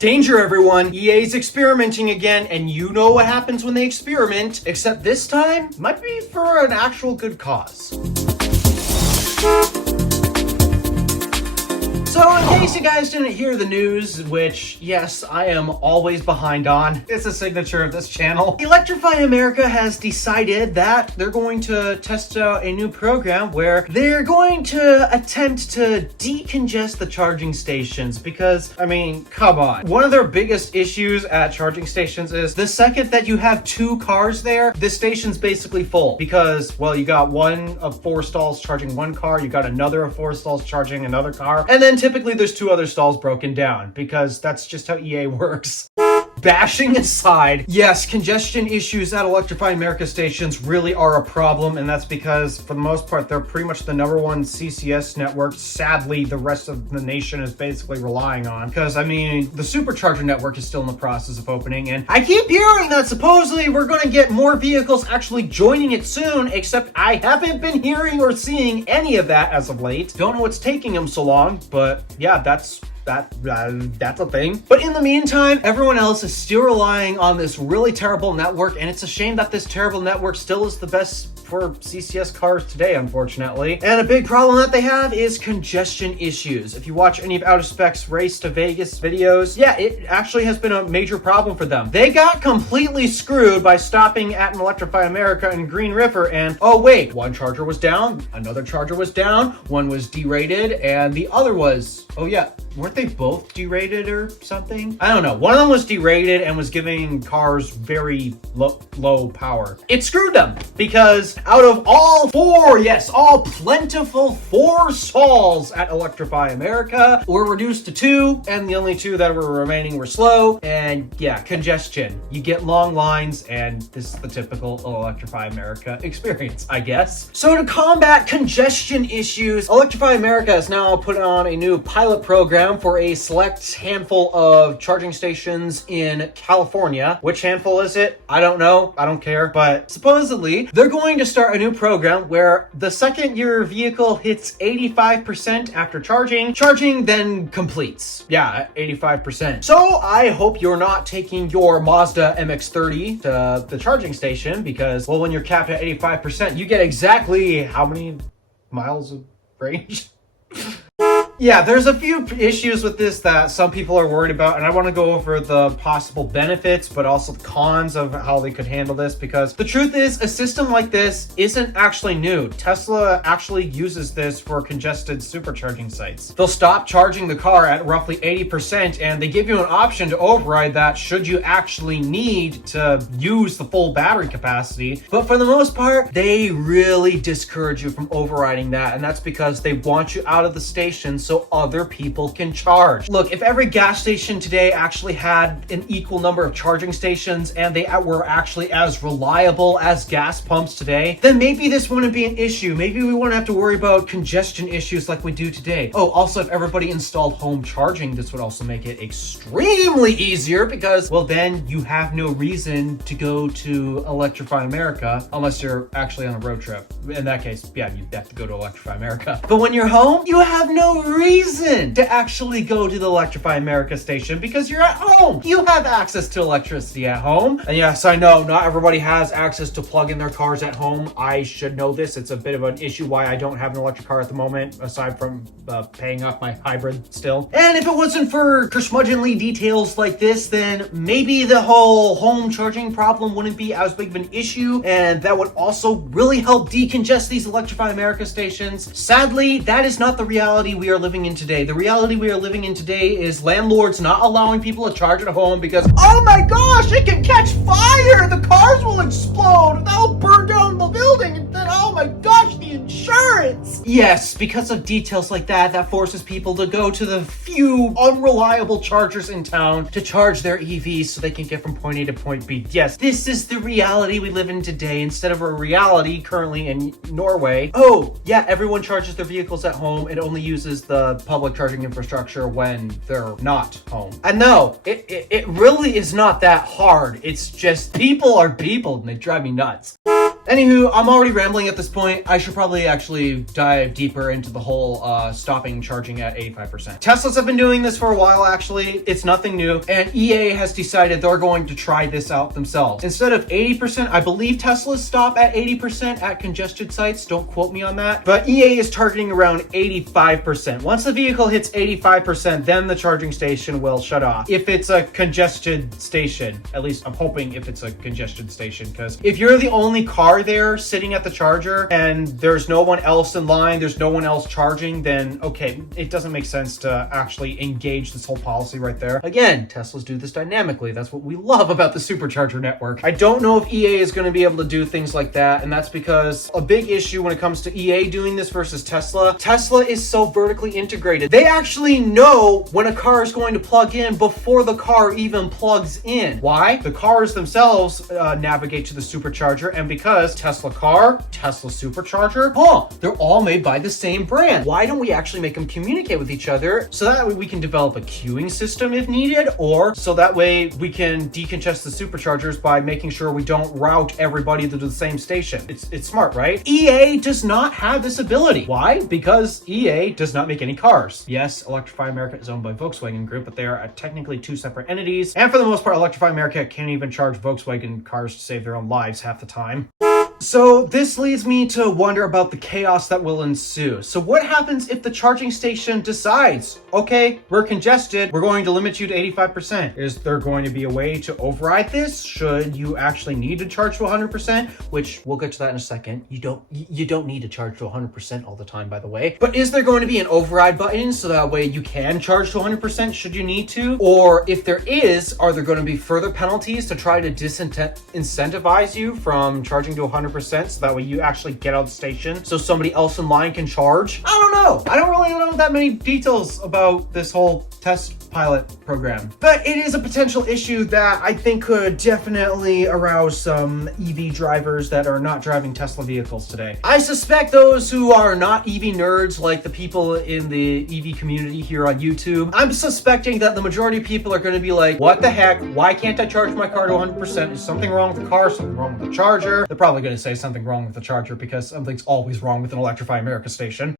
Danger, everyone! EA's experimenting again, and you know what happens when they experiment, except this time might be for an actual good cause. So, in case you guys didn't hear the news, which, yes, I am always behind on, it's a signature of this channel, Electrify America has decided that they're going to test out a new program where they're going to attempt to decongest the charging stations because, I mean, come on. One of their biggest issues at charging stations is the second that you have two cars there, the station's basically full because, well, you got one of 4 stalls charging one car, you got another of 4 stalls charging another car, and then typically there's 2 other stalls broken down because that's just how EA works. Bashing aside, yes, congestion issues at Electrify America stations really are a problem, and that's because, for the most part, they're pretty much the #1 CCS network. Sadly, the rest of the nation is basically relying on, because, I mean, the supercharger network is still in the process of opening, and I keep hearing that supposedly we're going to get more vehicles actually joining it soon, except I haven't been hearing or seeing any of that as of late. Don't know what's taking them so long, but yeah, that's a thing. But in the meantime, everyone else is still relying on this really terrible network, and it's a shame that this terrible network still is the best for CCS cars today, unfortunately. And a big problem that they have is congestion issues. If you watch any of Out of Spec's Race to Vegas videos, yeah, it actually has been a major problem for them. They got completely screwed by stopping at an Electrify America in Green River, and oh wait, one charger was down, another charger was down, one was derated, and the other was, oh yeah, weren't they both derated or something? I don't know. One of them was derated and was giving cars very low power. It screwed them because out of all 4, yes, all plentiful 4 stalls at Electrify America were reduced to 2, and the only 2 that were remaining were slow, and yeah, congestion. You get long lines, and this is the typical Electrify America experience, I guess. So to combat congestion issues, Electrify America has now put on a new pilot program for a select handful of charging stations in California. Which handful is it? I don't know. I don't care. But supposedly, they're going to start a new program where the second your vehicle hits 85% after charging then completes. Yeah, 85%. So I hope you're not taking your Mazda MX-30 to the charging station because, well, when you're capped at 85%, you get exactly how many miles of range? Yeah, there's a few issues with this that some people are worried about, and I want to go over the possible benefits, but also the cons of how they could handle this, because the truth is, a system like this isn't actually new. Tesla actually uses this for congested supercharging sites. They'll stop charging the car at roughly 80%, and they give you an option to override that should you actually need to use the full battery capacity. But for the most part, they really discourage you from overriding that, and that's because they want you out of the station so other people can charge. Look, if every gas station today actually had an equal number of charging stations and they were actually as reliable as gas pumps today, then maybe this wouldn't be an issue. Maybe we wouldn't have to worry about congestion issues like we do today. Oh, also, if everybody installed home charging, this would also make it extremely easier because, well, then you have no reason to go to Electrify America unless you're actually on a road trip. In that case, yeah, you'd have to go to Electrify America. But when you're home, you have no reason to actually go to the Electrify America station because you're at home. You have access to electricity at home. And yes, I know not everybody has access to plug in their cars at home. I should know this. It's a bit of an issue why I don't have an electric car at the moment, aside from paying off my hybrid still. And if it wasn't for curmudgeonly details like this, then maybe the whole home charging problem wouldn't be as big of an issue, and that would also really help decongest these Electrify America stations. Sadly, that is not the reality we are living in today. The reality we are living in today is landlords not allowing people to charge at home because, oh my gosh, it can catch fire! The cars will explode! That'll burn down the building! And then, oh my gosh, the insurance! Yes, because of details like that forces people to go to the few unreliable chargers in town to charge their EVs so they can get from point A to point B. Yes, this is the reality we live in today instead of a reality currently in Norway. Oh, yeah, everyone charges their vehicles at home and only uses the public charging infrastructure when they're not home. And no, it really is not that hard. It's just people are people and they drive me nuts. Anywho, I'm already rambling at this point. I should probably actually dive deeper into the whole stopping charging at 85%. Teslas have been doing this for a while, actually. It's nothing new. And EA has decided they're going to try this out themselves. Instead of 80%, I believe Teslas stop at 80% at congested sites. Don't quote me on that. But EA is targeting around 85%. Once the vehicle hits 85%, then the charging station will shut off. If it's a congested station, at least I'm hoping if it's a congested station, because if you're the only car there sitting at the charger and there's no one else in line, there's no one else charging, then okay, it doesn't make sense to actually engage this whole policy right there. Again, Teslas do this dynamically. That's what we love about the supercharger network. I don't know if EA is going to be able to do things like that, and that's because a big issue when it comes to EA doing this versus Tesla is so vertically integrated. They actually know when a car is going to plug in before the car even plugs in. Why? The cars themselves navigate to the supercharger, and because Tesla car, Tesla supercharger, they're all made by the same brand. Why don't we actually make them communicate with each other so that way we can develop a queuing system if needed, or so that way we can decongest the superchargers by making sure we don't route everybody to the same station. It's smart, right? EA does not have this ability. Why? Because EA does not make any cars. Yes, Electrify America is owned by Volkswagen Group, but they are technically two separate entities. And for the most part, Electrify America can't even charge Volkswagen cars to save their own lives half the time. So this leads me to wonder about the chaos that will ensue. So what happens if the charging station decides, okay, we're congested, we're going to limit you to 85%. Is there going to be a way to override this? Should you actually need to charge to 100%? Which we'll get to that in a second. You don't need to charge to 100% all the time, by the way. But is there going to be an override button so that way you can charge to 100% should you need to? Or if there is, are there going to be further penalties to try to disincentivize you from charging to 100%? So that way you actually get out of the station so somebody else in line can charge? I don't know. I don't really know that many details about this whole test pilot program, but it is a potential issue that I think could definitely arouse some EV drivers that are not driving Tesla vehicles today. I suspect those who are not EV nerds, like the people in the EV community here on YouTube, I'm suspecting that the majority of people are going to be like, what the heck? Why can't I charge my car to 100%? Is something wrong with the car? Something wrong with the charger? They're probably going to say something wrong with the charger because something's always wrong with an Electrify America station.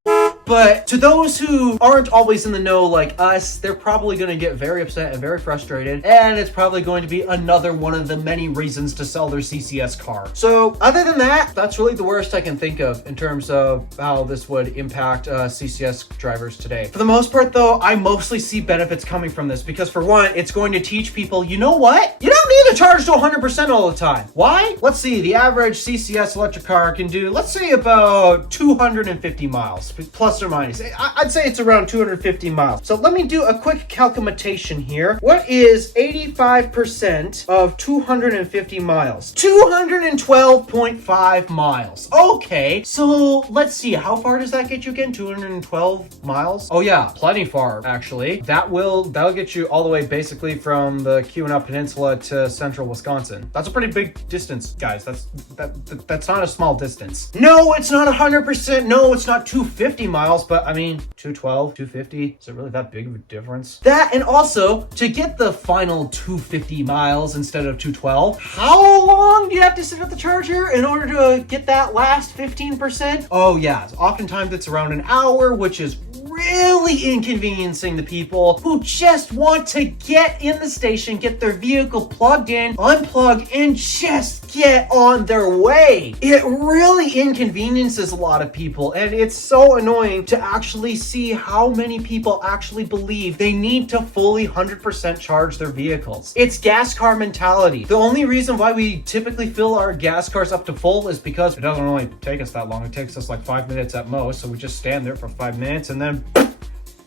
But to those who aren't always in the know like us, they're probably going to get very upset and very frustrated, and it's probably going to be another one of the many reasons to sell their CCS car. So other than that, that's really the worst I can think of in terms of how this would impact CCS drivers today. For the most part though, I mostly see benefits coming from this because for one, it's going to teach people, you know what? You don't need to charge to 100% all the time. Why? Let's see, the average CCS electric car can do, let's say about 250 miles, plus or minus. I'd say it's around 250 miles. So let me do a quick calculation here. What is 85% of 250 miles? 212.5 miles. Okay, so let's see. How far does that get you again? 212 miles? Oh yeah, plenty far actually. That'll get you all the way basically from the Keweenaw Peninsula to central Wisconsin. That's a pretty big distance, guys. That's not a small distance. No, it's not 100%. No, it's not 250 miles. But I mean, 212, 250, is it really that big of a difference? That, and also, to get the final 250 miles instead of 212, how long do you have to sit at the charger in order to get that last 15%? Oh yeah, oftentimes it's around an hour, which is really inconveniencing the people who just want to get in the station, get their vehicle plugged in, unplug, and just get on their way. It really inconveniences a lot of people, and it's so annoying to actually see how many people actually believe they need to fully 100% charge their vehicles. It's gas car mentality. The only reason why we typically fill our gas cars up to full is because it doesn't really take us that long. It takes us like 5 minutes at most, so we just stand there for 5 minutes and then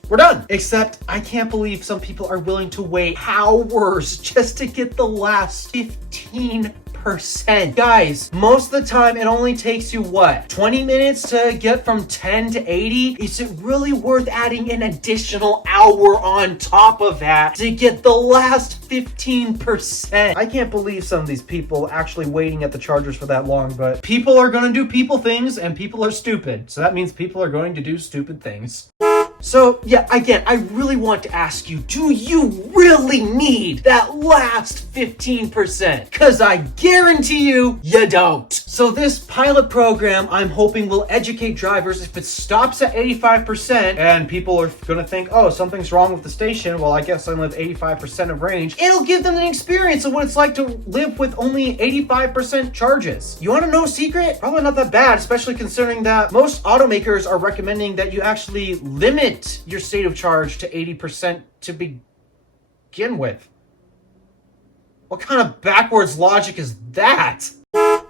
we're done. Except I can't believe some people are willing to wait hours just to get the last 15%. Guys, most of the time it only takes you what, 20 minutes to get from 10 to 80? Is it really worth adding an additional hour on top of that to get the last 15%? I can't believe some of these people actually waiting at the chargers for that long, but people are going to do people things and people are stupid. So that means people are going to do stupid things. So yeah, again, I really want to ask you, do you really need that last 15%? Cause I guarantee you, you don't. So this pilot program, I'm hoping, will educate drivers. If it stops at 85% and people are gonna think, oh, something's wrong with the station, well, I guess I live 85% of range, it'll give them an experience of what it's like to live with only 85% charges. You wanna know a secret? Probably not that bad, especially considering that most automakers are recommending that you actually limit your state of charge to 80% to begin with. What kind of backwards logic is that?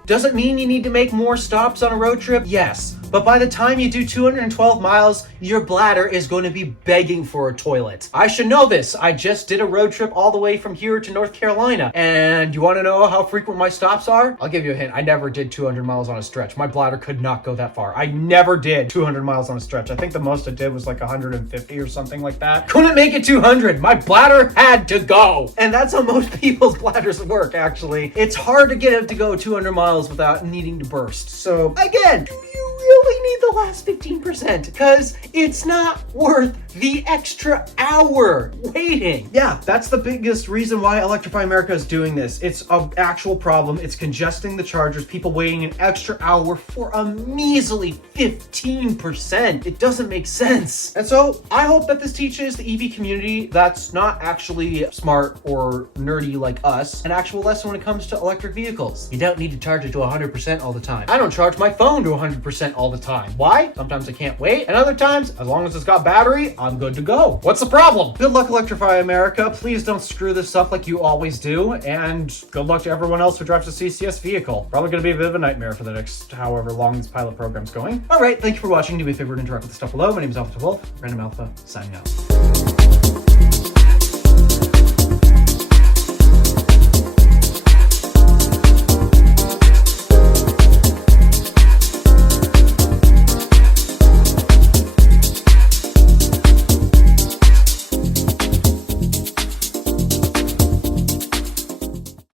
Does it mean you need to make more stops on a road trip? Yes. But by the time you do 212 miles, your bladder is going to be begging for a toilet. I should know this. I just did a road trip all the way from here to North Carolina. And you want to know how frequent my stops are? I'll give you a hint. I never did 200 miles on a stretch. My bladder could not go that far. I never did 200 miles on a stretch. I think the most I did was like 150 or something like that. Couldn't make it 200. My bladder had to go. And that's how most people's bladders work, actually. It's hard to get it to go 200 miles without needing to burst. So again, do you really need the last 15%? Because it's not worth the extra hour waiting. Yeah, that's the biggest reason why Electrify America is doing this. It's an actual problem. It's congesting the chargers, people waiting an extra hour for a measly 15%. It doesn't make sense. And so I hope that this teaches the EV community that's not actually smart or nerdy like us an actual lesson when it comes to electric vehicles. You don't need to charge it to 100% all the time. I don't charge my phone to 100% all the time. Why? Sometimes I can't wait, and other times, as long as it's got battery, I'm good to go. What's the problem? Good luck, Electrify America. Please don't screw this up like you always do, and good luck to everyone else who drives a CCS vehicle. Probably gonna be a bit of a nightmare for the next however long this pilot program's going. All right, thank you for watching. Do me a favor and interact with the stuff below. My name is DeWolf, Random Alpha, signing out.